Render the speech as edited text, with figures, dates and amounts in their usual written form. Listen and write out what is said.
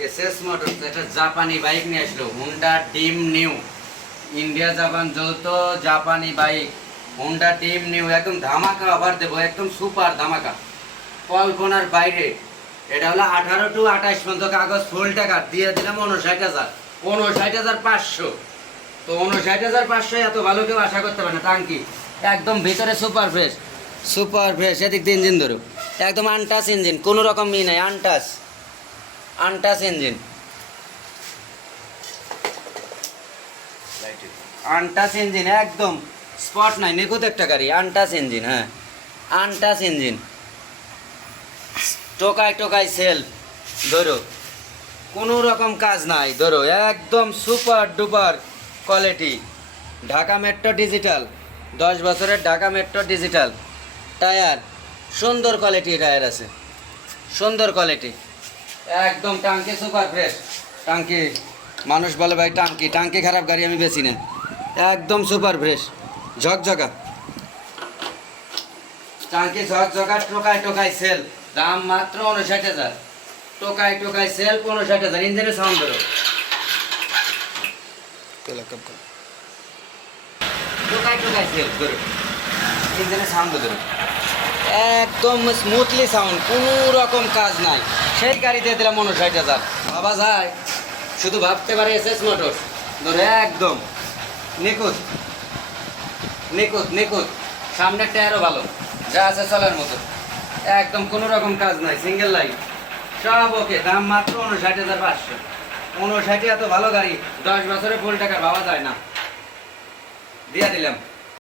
SS motors একটা জাপানি bike নিয়ে আসলো, Honda team new. India Japan যৌথ জাপানি বাইক, হুন্ডা টিম নিউ। একদম ধামাকা অফার দেবো, একদম সুপার ধামাকা, কল্পনার বাইরে। এটা হলো 18 টু 28 পর্যন্ত কাগজ, ফুল টাকা দিয়ে দিলাম 59,000, 59,500। তো 59,500 এত ভালো কেউ আশা করতে পারে না। টাঙ্কি একদম ভিতরে সুপার ফ্রেশ, সুপার ফ্রেশ। এদিক দিয়ে ইঞ্জিন ধরো, একদম আনটাচ ইঞ্জিন, কোনো রকম ই নাই, untouch, untouch engine, untouch engine, একদম স্পট নাই, নিখুঁত একটা গাড়ি। আনটাচ ইঞ্জিন, হ্যাঁ আনটাচ ইঞ্জিন, টোকায় টোকায় সেলফ ধরো, কোনো রকম কাজ নাই ধরো, একদম super duper quality. Dhaka metro digital, 10 বছরের ঢাকা মেট্রো ডিজিটাল টায়ার, সুন্দর কোয়ালিটি টায়ার আছে, সুন্দর কোয়ালিটি একদম। টাঙ্কি সুপার ফ্রেশ, টাঙ্কি মানুষ বলে ভাই টাঙ্কি, টাঙ্কি খারাপ গাড়ি আমি বেশি না, একদম সুপার ফ্রেশ, ঝকঝকা টাঙ্কি, ঝকঝকা। টোকায় টোকায় সেল, দাম মাত্র 59,000। টোকায় টোকায় সেল 59,000। ইঞ্জিনের সাউন্ড ধরো, টোকায় টোকায় সেল ধরো, ইঞ্জিনের সাউন্ড ধরো, একদম স্মুথলি সাউন্ড, কোনো রকম কাজ নাই। সেই গাড়ি দিয়ে দিলাম 59,000। ভাবা যায়? শুধু ভাবতে পারে এসএস মোটরস ধরে, একদম নিখুঁত, নিখুঁত, নিখুঁত। সামনের টায়ারও ভালো, যা আছে চলার মতো, একদম কোনো রকম কাজ নাই, সিঙ্গেল লাইট, সব ওকে। দাম মাত্র 59,500। 59 এত ভালো গাড়ি 10 বছরে ফুল টাকা ভাবা যায় না, দিয়ে দিলাম।